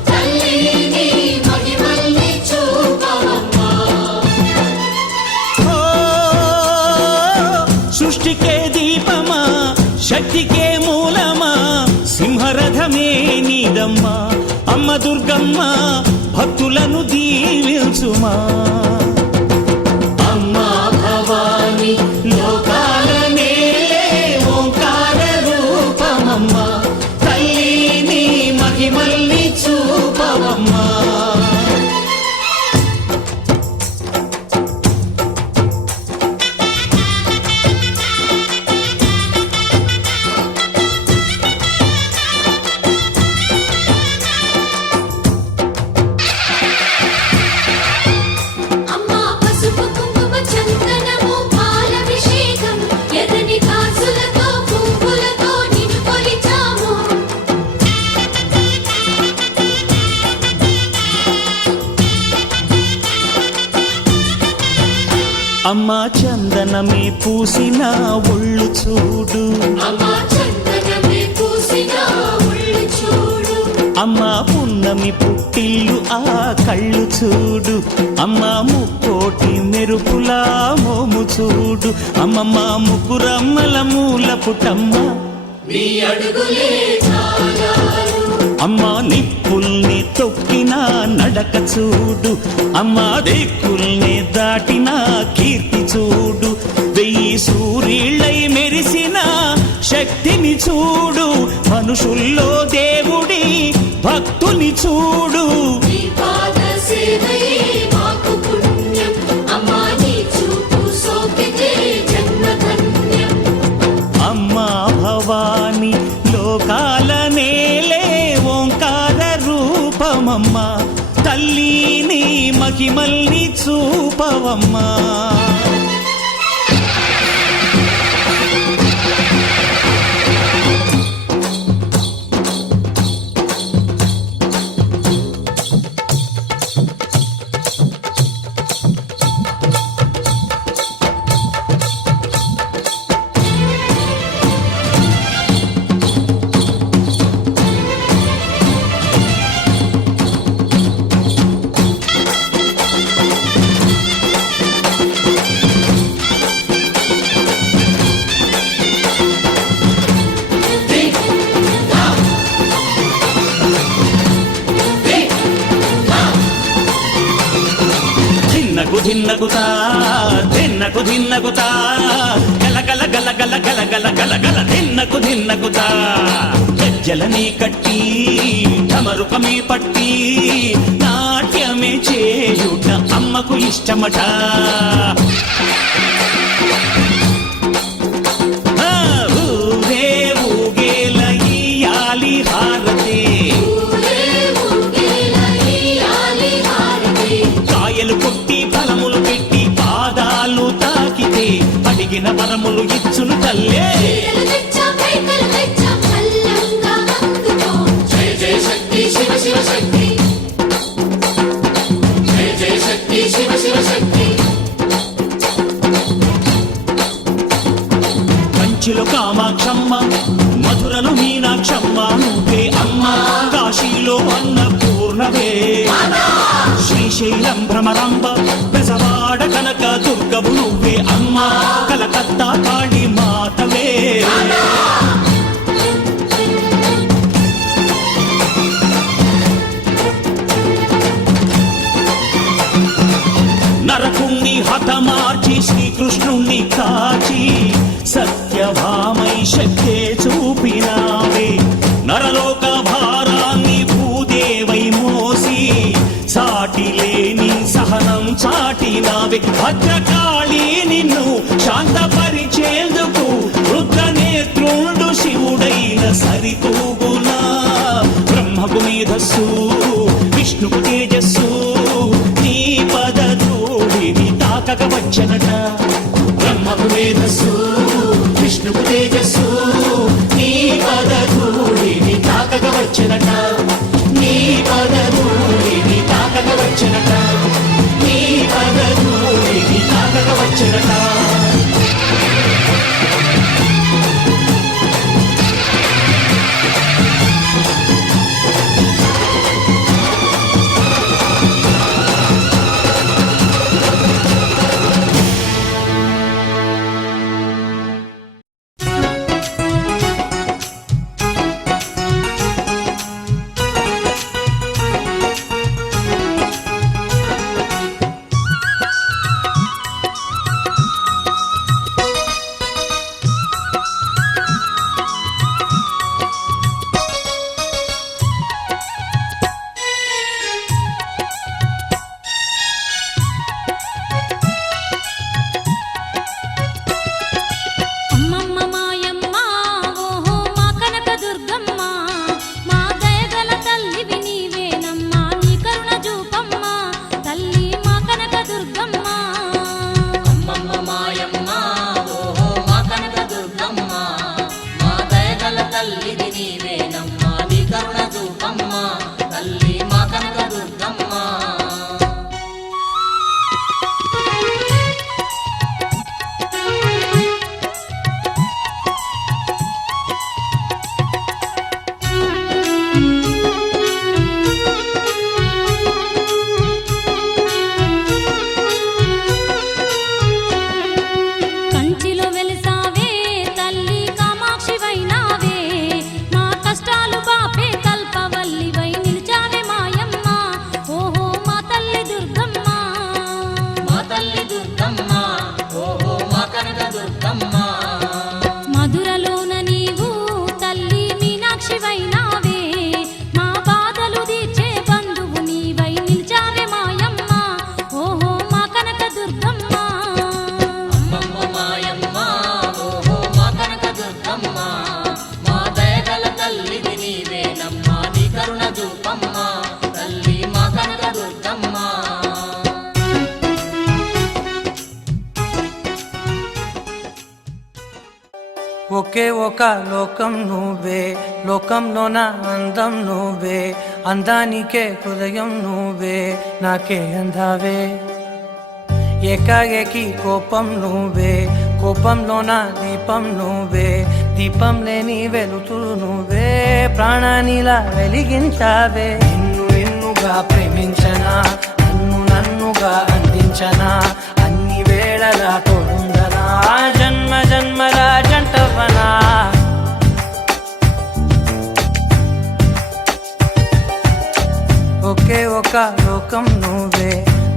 తల్లి నీ మహిమల్ని చూపవమ్మా. ఓ సృష్టికే దీపమా శక్తికే మూలమా సింహరథమే నీదమ్మా అమ్మ దుర్గమ్మ భక్తులను దీవించుమా. అమ్మా భవాని లోకాల నేలే ఓంకార రూపమమ్మా తల్లి నీ మహిమల్ని చూపవమ్మా. అమ్మా పసుపు కుంకుమ చందనము పాలభిషేకం ఎర్రని కాసులతో పువ్వులతో నిన్ను కొలిచాము. అమ్మా చందనమే పూసిన ఒళ్ళు చూడు అమ్మా చందనమే పూసిన ఒళ్ళు చూడు. అమ్మా పున్నమి పుట్టిల్లు ఆ కళ్ళు చూడు అమ్మా ముక్కోటి మెరుపులా మోము చూడు అమ్మమ్మ ముగ్గురమ్మల మూల పుటమ్మ నీ అడుగులే చాలాలు. అమ్మా నిప్పుల్ని తొక్కిన నడక చూడు అమ్మా దిక్కుల్ని దాటిన కీర్తి చూడు వెయ్యి సూర్యుళ్ళై మెరిసిన శక్తిని చూడు మనుషుల్లో దేవుడి భక్తుని చూడు. నీ పాద సేవయే మాకు పుణ్యం అమ్మా నీ చూపు సోకితే జన్మ ధన్యం. అమ్మా భవాని లోకాల నేలే ఓంకార రూపమమ్మా తల్లి నీ మహిమల్ని చూపవమ్మా. ధిన్నకుతా ధిన్నకుతా గల గల గల గల గల గల గల గల ధిన్నకుతా గజ్జలని కట్టి ఢమరుకమే పట్టి నాట్యమే చేయుట అమ్మకు ఇష్టమట. ఊరే ఊగేల ఇయ్యాలి హారతి కాయలు కొట్టి ఫలములు పెట్టి పాదాలు తాకితే అడిగిన వరములు ఇచ్చును తల్లే. జయ జయ శక్తి శివ శివ శక్తి జయ జయ శక్తి శివ శివ శక్తి. కంచిలో కామాక్షమ్మ మధురలో మీనాక్షమ్మ నువ్వే అమ్మ కాశీలో అన్నపూర్ణవే శ్రీశైలం భ్రమరాంబ బెజవాడ కనక దుర్గవు నువ్వే అమ్మ కలకత్తా కాళీ మాతవే. నరకుణ్ణి హతమార్చి శ్రీకృష్ణుణ్ణి కాచి సత్యభామై శక్తే చూపినావే నరలోక భారాన్ని భూదేవై మోసి సాటి లేని సహనం చాటినావే భద్రకాళి నిన్ను శాంతపరిచేందుకు రుద్రనేత్రుండు శివుడైన సరితూగునా బ్రహ్మకు మేధస్సు విష్ణుకు తేజస్సు నీ పదధూళిని తాకక వచ్చనట. బ్రహ్మకు మేధస్సు విష్ణుకు తేజస్సు నీ పదధూళిని తాకక వచ్చనట. నీ పదధూళిని తాకక వచ్చనట. నీ పదధూళిని తాకక వచ్చనట. వచ్చెనట అమ్మమ్మ మాయమ్మ ఓహో మా కనక దుర్గమ్మ మా దయగల తల్లివి నీవేనమ్మా నీ కరుణ చూపమ్మ తల్లి మా కనక దుర్గమ్మ అమ్మమ్మ మాయమ్మ ఓహో మా కనక దుర్గమ్మ మా దయగల తల్లిది నీవేనమ్మ నీ కరుణ చూపమ్మ తల్లి మా కనక దుర్గమ్మ కంచిలో వెలిసావే తల్లి కామాక్షివైనావే మా కష్టాలు బాపే కల్పవల్లివై నిలిచావే మాయమ్మ ఓహో మా తల్లి దుర్గమ్మ మా తల్లి దుర్గమ్మ ఓహో మా కనక దుర్గమ్మ మధురలోన నీవు తల్లి మీనాక్షివైనావే మా బాధలు తీర్చే బంధువు నీవై నిలిచావే మాయమ్మ ఓహో మా కనక దుర్గమ్మ అమ్మమ్మ మాయమ్మ ఓహో మా కనక దుర్గమ్మ మా దయగల తల్లిది నీవేనమ్మ నీ కరుణ చూపమ్మ తల్లి మా కనక దుర్గమ్మ ఒకే ఒక లోకం నువ్వే లోకంలోన అందం నువ్వే అందానికే హృదయం నువ్వే నాకే అందావే ఏకాఏకి కోపం నువ్వే కోపంలోన దీపం నువ్వే దీపం లేని వెలుతురు నువ్వే ప్రాణానిలా వెలిగించావే నిన్ను నిన్నుగా ప్రేమించనా నన్నుగా అందించనా అన్ని వేళలా తోడుందనా జన్మ జన్మల జంటవనా ఒకే ఒక లోకం నువ్వే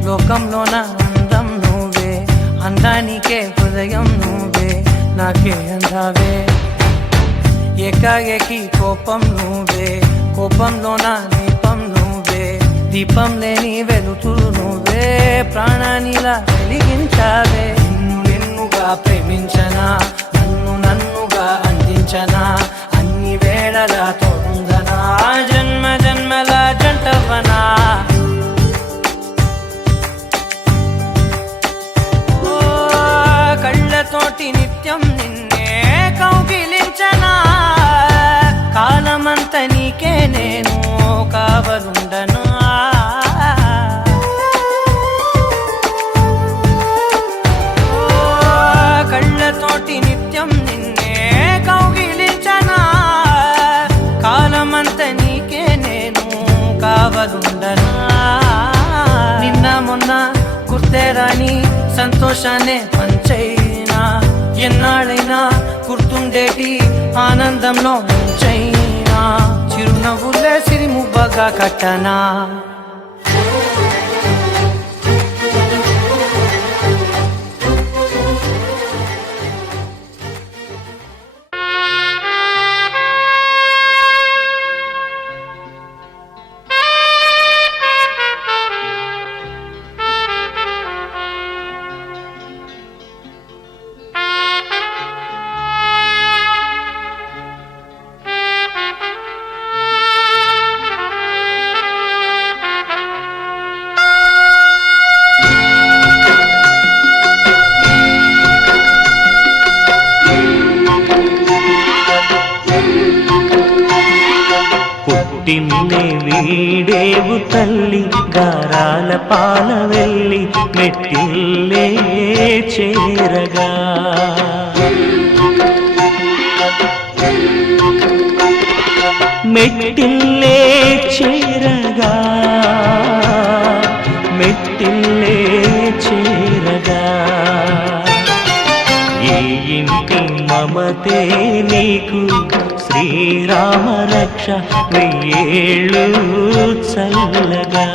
లోకంలోన అందం నువ్వే అందానికే హృదయం నువ్వే నాకే అందావే ఏకాఏకి కోపం నువ్వే కోపంలోన దీపం నువ్వే దీపం లేని వెలుతురు నువ్వే ప్రాణానిలా వెలిగించావే నిన్ను నిన్నుగా ప్రేమించనా నన్నుగా అందించనా అన్ని వేళలా తోడుందనా జన్మ జన్మల జంటవనా ఓ కళ్ళతోటి నిత్యం నిన్నే కౌగిలించనా కాలమంత నీకే నేను కావలుండను ఓ కళ్ళతోటి నిత్యం నిన్నే కౌగిలించనా కాలమంత నీకే నేను కావలుండనా నిన్న మొన్న గుర్తేరాని సంతోషాన్ని పంచైనా ఎన్నాళ్ళైనా గుర్తుండేటి ఆనందంలో ముంచైనా చిరునవ్వులే సిరిముబ్బగా కట్టనా పాల వెళ్ళి మెట్టిల్లే చేరగా మెట్టిల్లే చేరగా మెట్టిల్లే చేరగా ఈ ఇంటి మమతే నీకు శ్రీరామ రక్ష వెయ్యేళ్ళు చల్లగా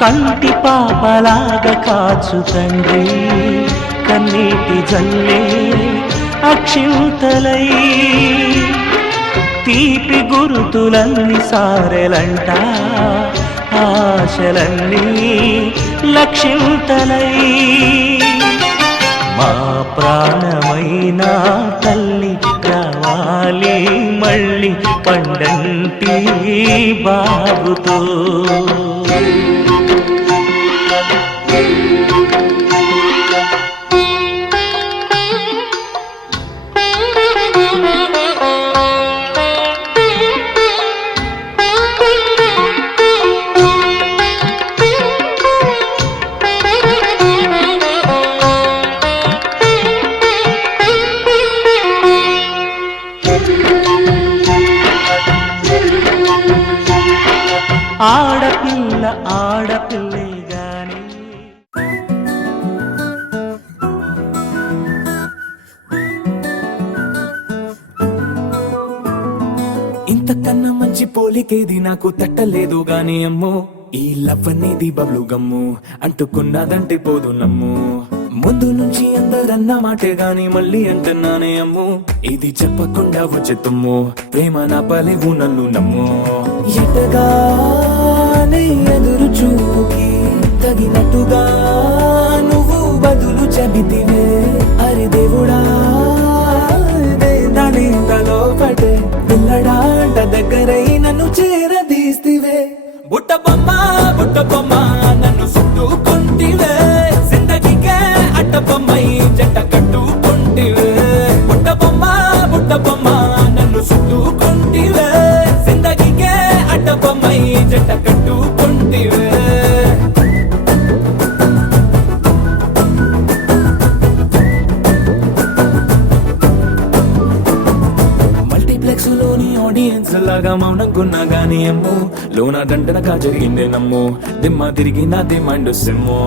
కంటి పాపలాగా కాచు తండ్రి కన్నీటి జల్లే అక్షింతలై తీపి గురుతులన్నీ సారెలంట ఆశలన్నీ లక్షింతలై మా ప్రాణమైన తల్లి రావాలి మళ్ళీ పండంటి బాబుతో ఆడపిల్ల ఆడపిల్లే గాని ఇంతకన్నా మంచి పోలికేది నాకు తట్టలేదు గాని అమ్మో ఈ లవ్ అనేది బబ్లు గమ్ము అంటుకున్నదంటే పోదు నమ్ము ముందు నుంచి అందరన్న మాటే గాని మళ్ళీ అంటున్నానే అమ్ము ఇది చెప్పకుండా వచ్చే తుమ్ము ప్రేమ నా పలేవు నన్ను నమ్ము ఎటగానే ఎదురు చూకి తగినట్టుగా నువ్వు బదులు చెబితివే అరే దేవుడా దాని తలో పడే పిల్లడాంట దగ్గరై నన్ను చేరదీస్తివే బుట్ట బొమ్మ నన్ను చుట్టుకుంటివే జిందగీకే అట్ట బొమ్మై జంట కట్టుకుంటివే బుట్ట బొమ్మ నన్ను చుట్టుకుంటివే జిందగీకే అట్ట బొమ్మై జంట కట్టుకుంటివే మల్టీప్లెక్స్ లోని ఆడియన్స్ లాగా మౌనంకున్నా గానీ అమ్ము లోన దండనగా జరిగిందే నమ్ము దిమ్మ తిరిగి నాదే మైండ్ సిమ్ము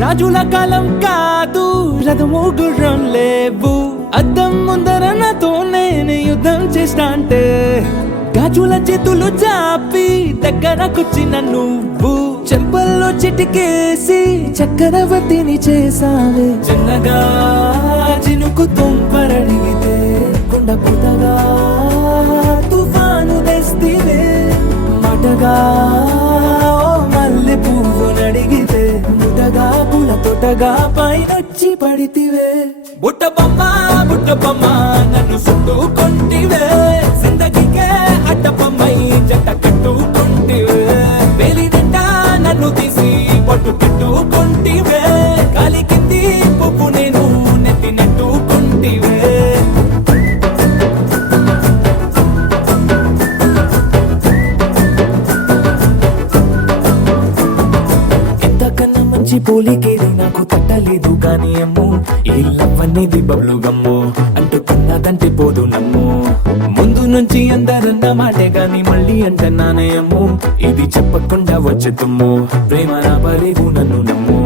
రాజుల కాలం కాదు రథము గుర్రం లేవు అద్దం ముందర నాతో నేను యుద్ధం చేస్తా అంటే గాజుల చేతులు చాపి దగ్గరకొచ్చిన నువ్వు చెంపల్లో చిటికేసి చక్రవర్తిని చేసావే చిన్నగా చినుకు తుంపరడిగితే కుండ పుటగా తుఫాను తెస్తివే మాటగా మల్లె పువ్వు నడిగితే ముదగా పూల తోటగా పైనొచ్చి పడితివే బుట్ట బొమ్మ నన్ను చుట్టుకుంటివే జిందగీకే అడ్డ బొమ్మై జంట కట్టుకుంటివే వేలి నిండా నన్ను తీసి పట్టు కట్టుకుంటివే కాలి కింది పువ్వు నేను నెత్తి నట్టుకుంటివే పోలికేది నాకు తట్టలేదు గాని అమ్ము ఈ లవ్ అనేది బబ్లు గమ్ము అంటుకున్నదంటే పోదు నమ్ము ముందు నుంచి అందరన్న మాటే గాని మళ్ళీ అంటున్నానే అమ్ము ఇది చెప్పకుండా వచ్చే తుమ్ము ప్రేమ నా పలేవు నన్ను నమ్ము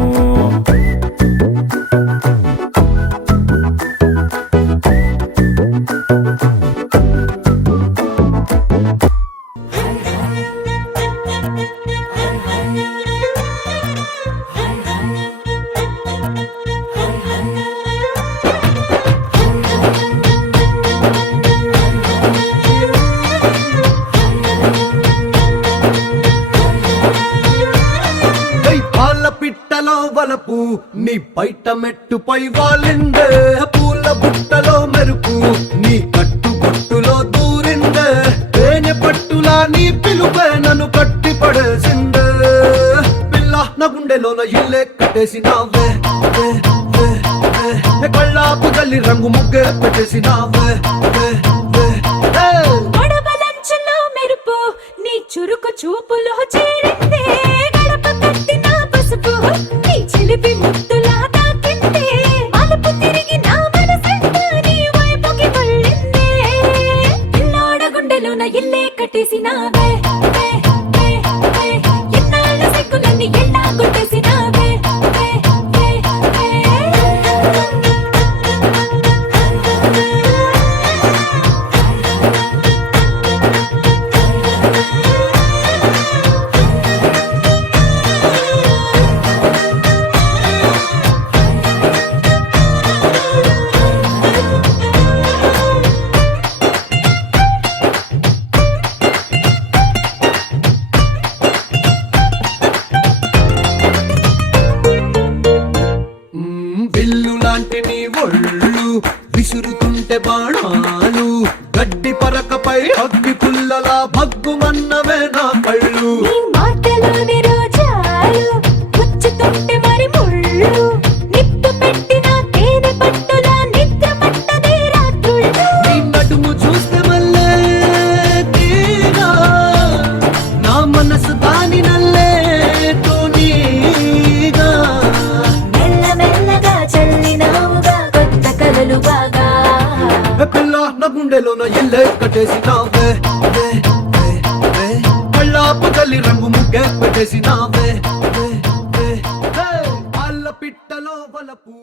బయట మెట్టుపై వాలిందే పూల బుట్టలో మెరుపు నీ కట్టు బొట్టులో దూరిందే తేనె పట్టులా నీ పిలుపే నన్ను కట్టి పడేసిందే పిల్ల నా గుండెలోన ఇల్లే కట్టేసినావే కళ్ళాపు గల్లి రంగు ముగ్గే పెట్టేసినావే గొడవలంచులో మెరుపు నీ చురుకు చూపులో చేరిందే గడప కట్టిన పసుపు నీ చిలిపి ముద్దులా తాకిందే మలుపు తిరిగి నా మనసంతా నీ వైపుకి మళ్ళిందే పిల్లోడ గుండెలోన ఇల్లే కట్టేసినావే ఎన్నాళ్ళ సిగ్గులన్నీ ఎల్లా కొట్టేసినావే బిల్లు లాంటి నీ ఒళ్ళు విసురుతుంటే బాణాలు గడ్డి పరకపై అగ్గి పుల్లలా భగ్గుమన్నవే నా కళ్ళు నీ మాటలోని రోజాలు గుచ్చుతుంటే మరి ముళ్ళు నిప్పు పెట్టిన తేనె పట్టులా నిద్ర పట్టదే రాత్రుళ్ళు నీ నడుము చూస్తే మళ్ళీ తీరా నా మనసు దాని నల్లే తోనీగా మెల్లమెల్లగా చల్లినావుగా కొత్త కలలు బాగా పిల్ల నా గుండెలోన ఇల్లే కట్టేసినావే కళ్ళాపు గల్లి రంగు ముగ్గే పెట్టేసినావే అల్ల పిట్టలో వలపు